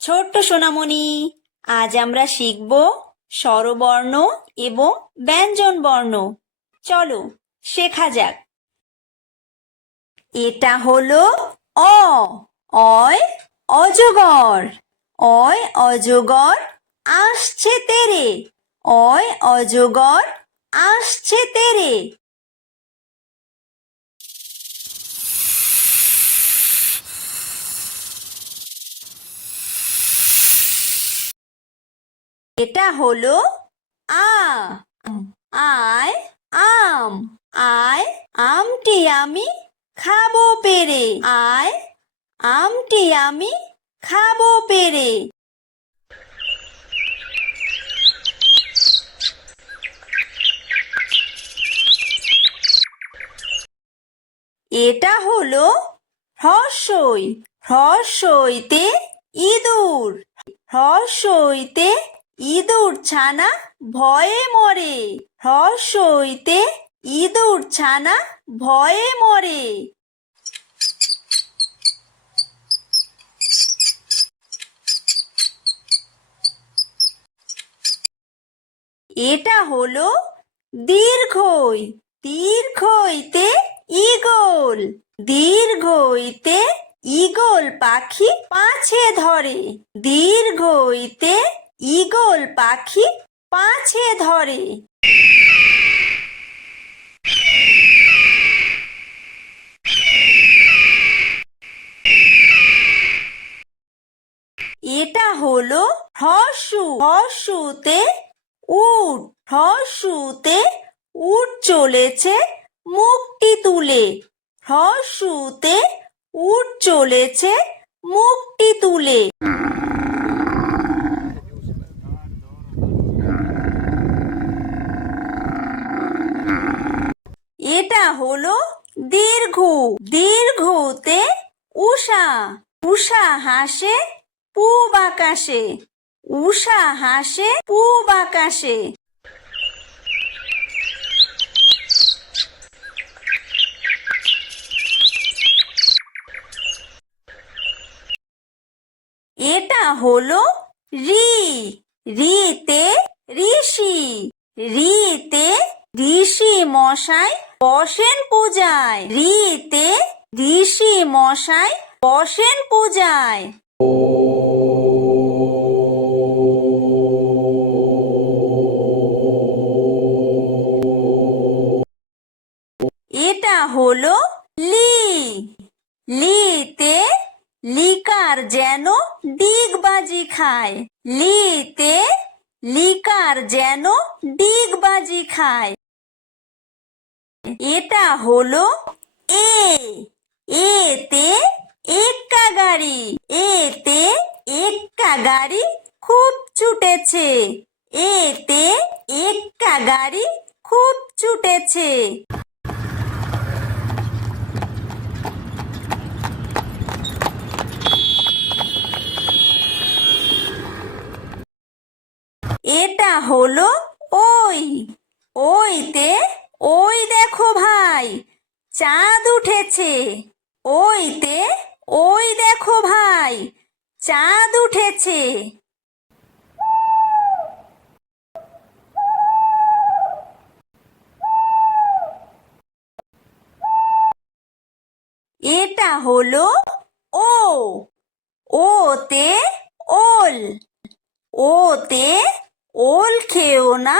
ছোট্ট সোনামণি, আজ আমরা শিখব স্বরবর্ণ এবং ব্যঞ্জন বর্ণ। চলো শেখা যাক। এটা হলো অ। অয় অজগর। অয় অজগর আসছে তেরে। অয় অজগর আসছে তেরে। এটা হলো আ। আয় আম। আয় আমটি আমি খাবো পেরে। আয় আমটি আমি খাবো পেরে। এটা হলো হ্রস্বই। হ্রস্বইতে ইঁদুর। হ্রস্বইতে ইঁদুর ছানা ভয়ে মরে। হ্রস্বইতে ইঁদুর ছানা ভয়ে মরে। এটা হলো দীর্ঘই। দীর্ঘইতে ঈগল। দীর্ঘইতে ঈগল পাখি পাছে ধরে। দীর্ঘইতে ঈগল পাখি পাছে ধরে। এটা হলো হ্রস্ব। হ্রস্বতে উট। হ্রস্বতে উট চলেছে মুখটি তুলে। হ্রস্বতে উট চলেছে মুখটি তুলে। এটা হলো দীর্ঘ। দীর্ঘতে উষা। উষা হাসে পূব আকাশে। উষা হাসে পূব আকাশে। এটা হলো ঋ। ঋতে ঋষি। ঋতে ঋষি মশাই বসেন পূজায়। ঋতে ঋষি মশাই বসেন পূজায়। এটা হলো লি। লিতে লিকার যেন ডিগবাজি খায়। লিতে লিকার যেন ডিগবাজি খায়। এটা হলো এ। এতে এক্কা গাড়ি। এতে এক্কা গাড়ি খুব ছুটেছে। এতে এক্কা গাড়ি খুব ছুটেছে। এটা হলো ওই। ওইতে ওই দেখো ভাই চাঁদ উঠেছে। ওইতে ওই দেখো ভাই চাঁদ উঠেছে। এটা হলো ও। ওতে ওল। ওতে ওল খেও না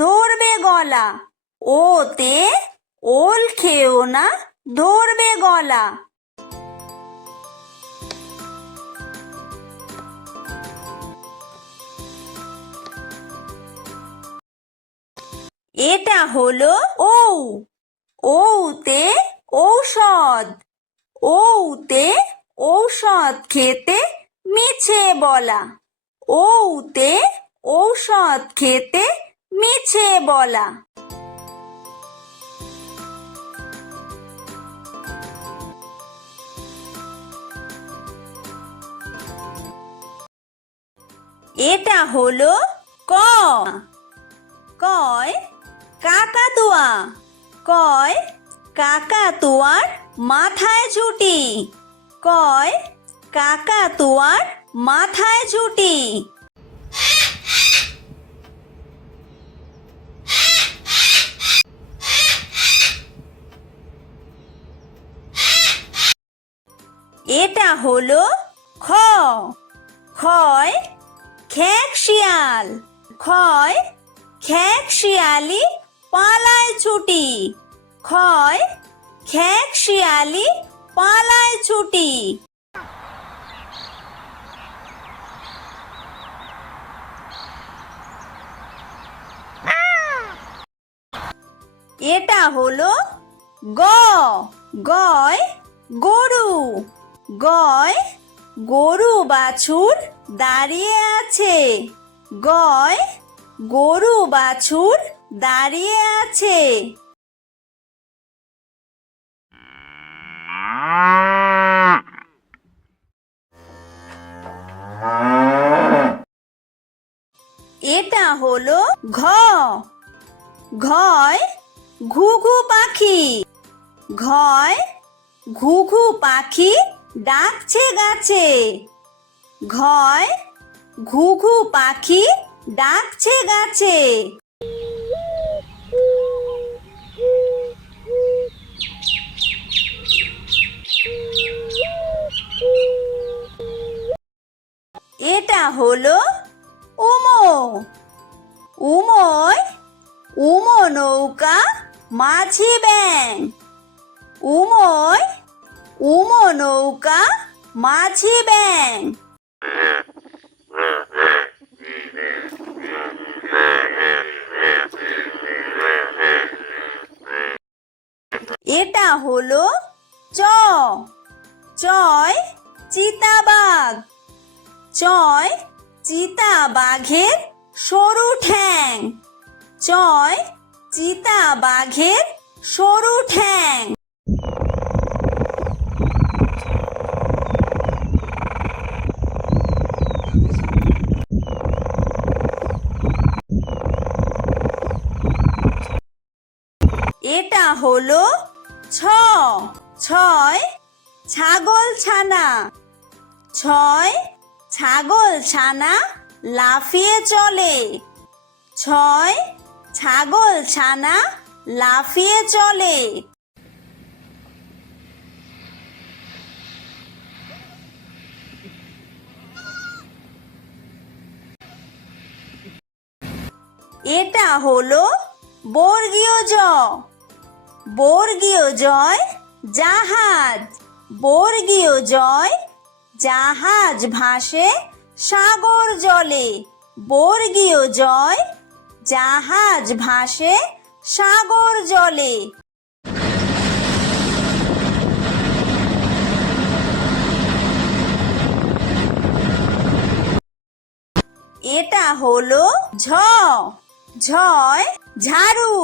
ধরবে গলা। ওতে ওল খেও না ধরবে গলা। এটা হলো ঔ। ঔতে ঔষধ। ঔতে ঔষধ খেতে মিছে বলা। ঔতে ঔষধ খেতে মিছে বলা। এটা হলো ক। কয় কাকাতুয়া। কয় কাকাতুয়ার মাথায় ঝুঁটি। কয় কাকাতুয়ার মাথায় ঝুঁটি। এটা হলো খ। খয় খেক শিয়াল। খয় খেক শিয়ালি পালায় ছুটি। খয় খেক শিয়ালি পালায় ছুটি। এটা হলো গ। গয় গরু। গয় গরু বাছুর দাঁড়িয়ে আছে। গয় গরু বাছুর দাঁড়িয়ে আছে। এটা হলো ঘ। ঘয় ঘুঘু পাখি। ঘয় ঘুঘু পাখি ডাকছে গাছে। ঘয় ঘুঘু পাখি ডাকছে গাছে। এটা হলো উমো। উমোয় উমো নৌকা মাঝি ব্যাং। উমোয় উমো নৌকা মাঝি ব্যাং। এটা হলো চ। চয় চিতাবাঘ। চয় চিতাবাঘের সরু ঠ্যাং। চয় চিতাবাঘের সরু ঠ্যাং। এটা হলো ছ। ছয় ছাগল ছানা। ছয় ছাগল ছানা লাফিয়ে চলে। ছয় ছাগল ছানা লাফিয়ে চলে। এটা হলো বর্গীয় জ। বর্গীয় জয় জাহাজ। বর্গীয় জয় জাহাজ ভাসে সাগর জলে। বর্গীয় জয় জাহাজ ভাসে সাগর জলে। এটা হলো ঝ। ঝয় ঝাড়ু।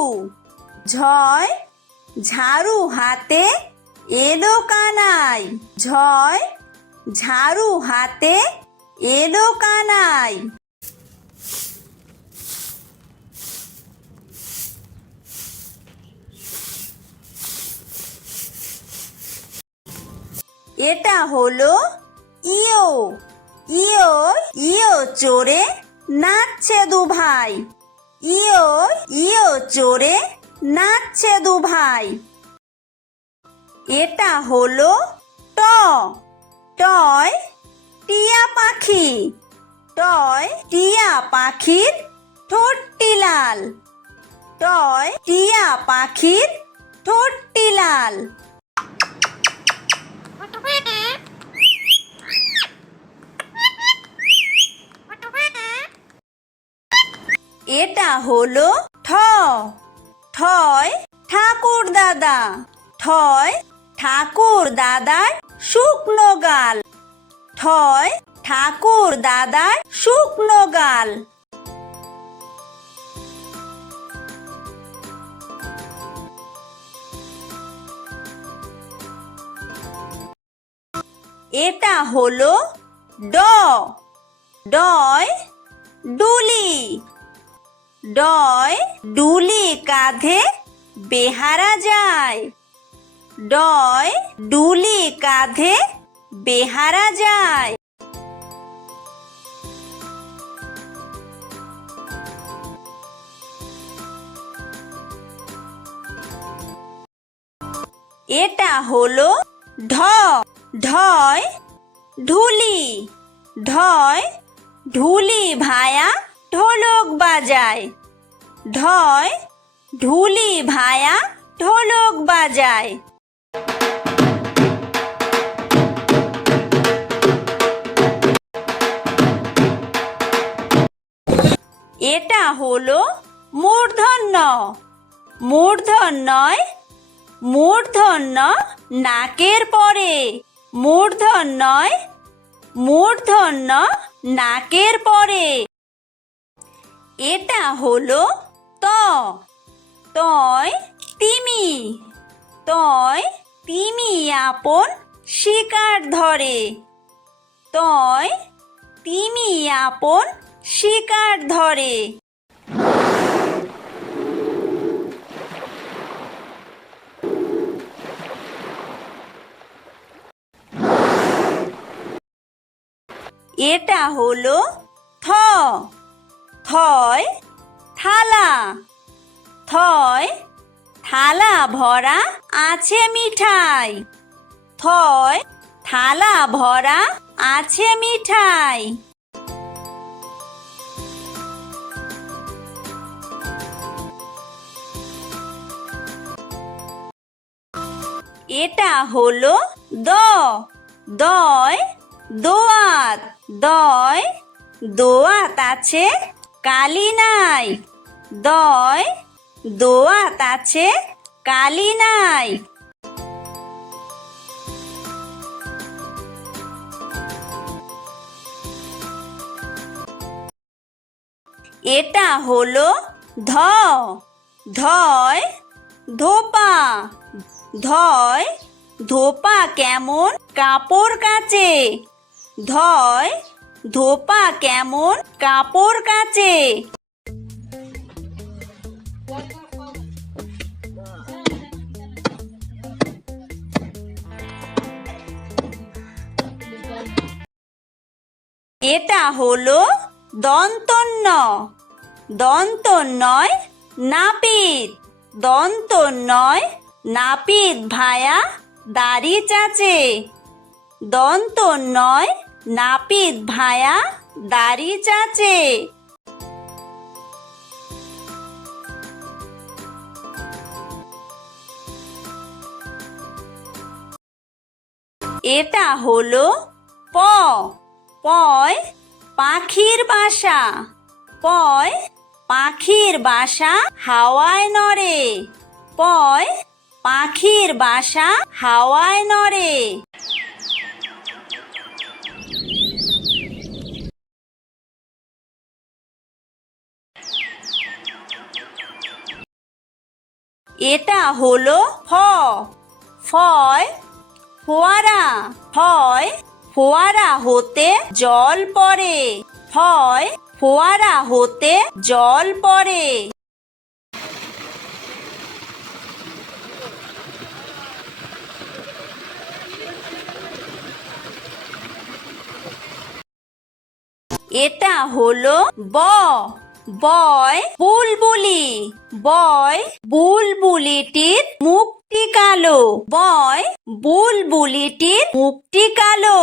ঝয় ঝাড়ু হাতে এলো কানাই। ঝয় ঝাড়ু হাতে এলো কানাই। এটা হলো ইয়ো। ইয়ো ইয়ো চড়ে নাচছে দু ভাই। ইয়ো ইয়ো চড়ে নাচছে দু ভাই। এটা হলো ট। টয় টিয়া পাখি। টয় টিয়া পাখির ঠোঁটটি লাল। টয় টিয়া পাখির ঠোঁটটি লাল। এটা হলো ঠ। ঠয় ঠাকুর দাদা। ঠয় ঠাকুর দাদার শুকনো গাল। ঠয় ঠাকুর দাদার শুকনো গাল। এটা হলো ড। ডয় ডুলি। ডয় ডুলি কাঁধে বেহারা যায়। ডয় ডুলি কাঁধে বেহারা যায়। এটা হলো ঢ। ঢয় ঢুলি। ঢয় ঢুলি ভায়া ঢোলক বাজায়। ঢয় ঢুলি ভায়া ঢোলক বাজায়। এটা হলো মূর্ধন্য। মূর্ধন্যয় মূর্ধন্য নাকের পরে। মূর্ধন্যয় মূর্ধন্য নাকের পরে। এটা হলো ত। তয় তিমি। তয় তিমি আপন শিকার ধরে। তয় তিমি আপন শিকার ধরে। এটা হলো থ। থয় থালা। থয় থালা ভরা আছে মিঠাই। থয় থালা ভরা আছে মিঠাই। এটা হলো দ। দয় দোয়াত। দয় দোয়াত আছে কালি নাই। দয় দোয়াত আছে কালি নাই। এটা হলো ধ। ধয় ধোপা। ধয় ধোপা কেমন কাপড় কাচে। ধয় ধোপা কেমন কাপড় কাচে। এটা হলো দন্তন্য। দন্তন্যয় নাপিত। দন্তন্যয় নাপিত ভায়া দাড়ি চাচে। দন্তন্যয় নাপিত ভায়া দাড়ি চাচে। এটা হলো প। পয় পাখির বাসা। পয় পাখির বাসা হাওয়ায় নড়ে। পয় পাখির বাসা হাওয়ায় নড়ে। এটা হলো ফ। ফয় ফোয়ারা। ফয় ফোয়ারা হতে জল পড়ে। ফয় ফোয়ারা হতে জল পড়ে। এটা হলো ব। বয় বুলবুলি। বয় বুলবুলিটির মুখটি কালো। বয় বুলবুলিটির মুখটি কালো।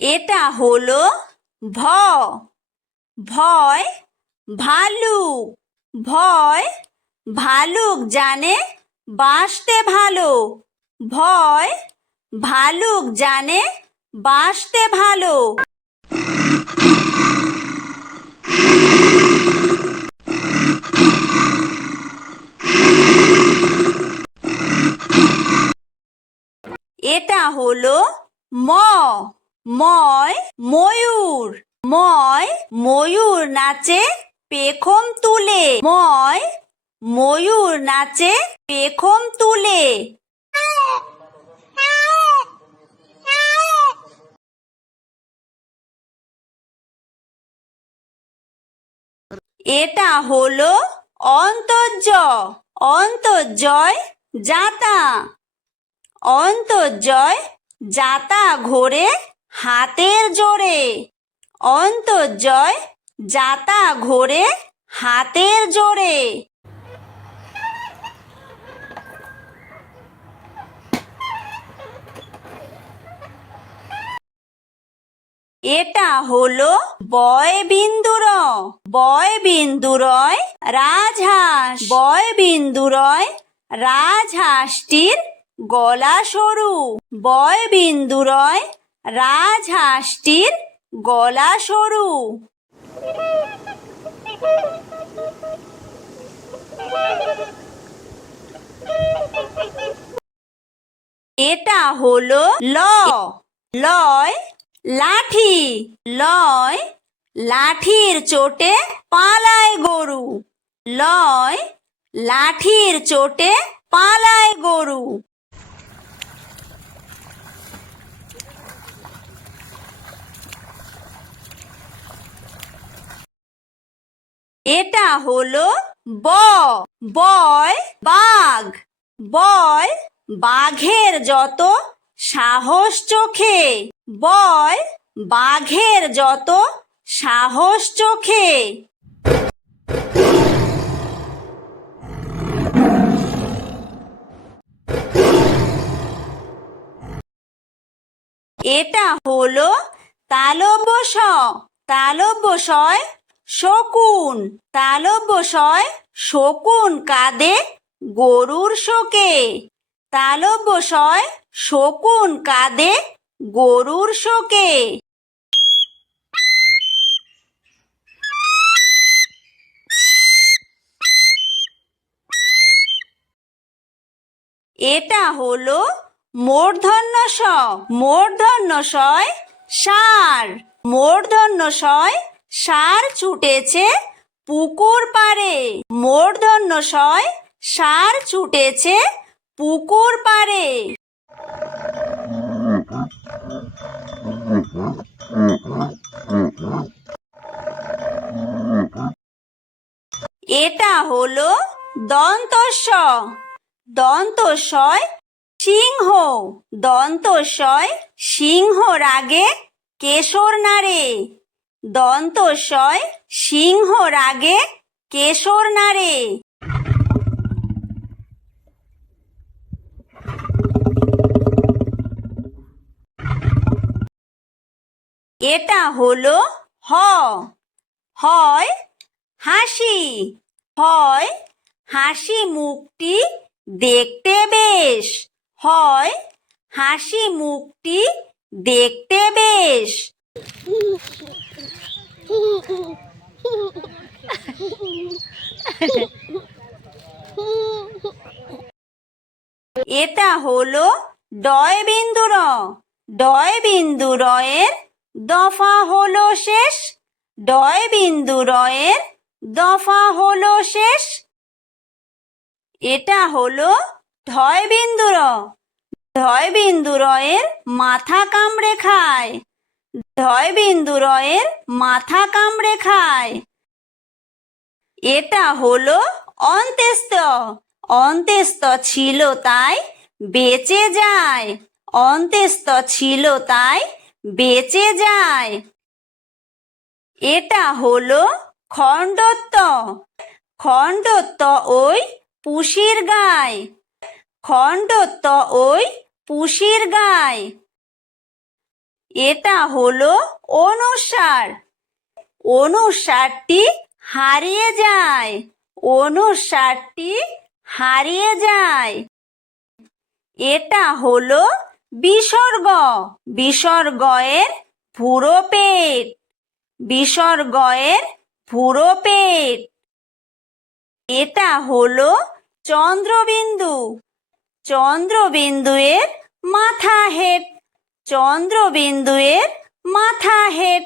এটা হলো ভ। ভয় ভালুক। ভয় ভালুক জানে বাসতে ভালো। ভয় ভালুক জানে বাসতে ভালো। এটা হলো ম। ময় ময়ূর। ময় ময়ূর নাচে পেখম তুলে। ময় ময়ূর নাচে পেখম তুলে। এটা হলো অন্তর্য। অন্তর্জয় যাতা। অন্তর্জয় যাতা ঘোরে হাতের জোরে। অন্তর্জয় যাতা ঘোরে হাতের জোরে। এটা হলো বয়বিন্দুর। বয়বিন্দুরয় রাজহাঁস। বয়বিন্দুরয় রাজহাঁসটির গলা সরু। বয়বিন্দুরয় রাজহাঁসটির গলা সরু। এটা হলো ল। লয় লাঠি। লয় লাঠির চোটে পালায় গরু। লয় লাঠির চোটে পালায় গরু। এটা হলো ব। বয় বাঘ। বয় বাঘের যত সাহস চোখে। বয় বাঘের যত সাহস চোখে। এটা হলো তালব্য শ। তালব্য শয় শকুন। তালব্য শয় শকুন কাঁদে গরুর শোকে। তালব্য শয় শকুন কাঁদে গরুর শোকে। এটা হলো মূর্ধন্য ষ। মূর্ধন্য শয় ষাঁড়। মূর্ধন্য শয় ষাঁড় ছুটেছে পুকুর পাড়ে। মূর্ধন্য শয় ষাঁড় ছুটেছে পুকুর পাড়ে। এটা হলো দন্তস্ব। দন্তস্বয় সিংহ। দন্তস্বয় সিংহ রাগে কেশর নাড়ে। দন্তস্বয় সিংহ রাগে কেশর নাড়ে। এটা হলো হ। হয় হাসি। হয় হাসি মুখটি দেখতে বেশ। হয় হাসি মুখটি দেখতে বেশ। এটা হলো ডয়বিন্দুর। ডয়বিন্দুরয়ের দফা হলো শেষ। ডয়বিন্দুরয়ের দফা হলো শেষ। এটা হলো ঢয়বিন্দুর। ঢয়বিন্দুরয়ের মাথা কামড়ে খায়। ঢয়বিন্দুরয়ের মাথা কামড়ে খায়। এটা হলো অন্ত্যেস্ত। অন্ত্যেস্ত ছিল তাই বেঁচে যায়। অন্ত্যেস্ত ছিল তাই বেঁচে যায়। এটা হলো খণ্ডত্ব। খণ্ডত্ব ওই পুষির গায়। খণ্ডত্ব ওই পুষির গায়। এটা হলো অনুস্বার। অনুস্বারটি হারিয়ে যায়। অনুস্বারটি হারিয়ে যায়। এটা হলো বিসর্গ। বিসর্গয়ের ভুরো পেট। বিসর্গয়ের ভুরো পেট। এটা হলো চন্দ্রবিন্দু। চন্দ্রবিন্দুয়ের মাথা হেট। চন্দ্রবিন্দুয়ের মাথা হেট।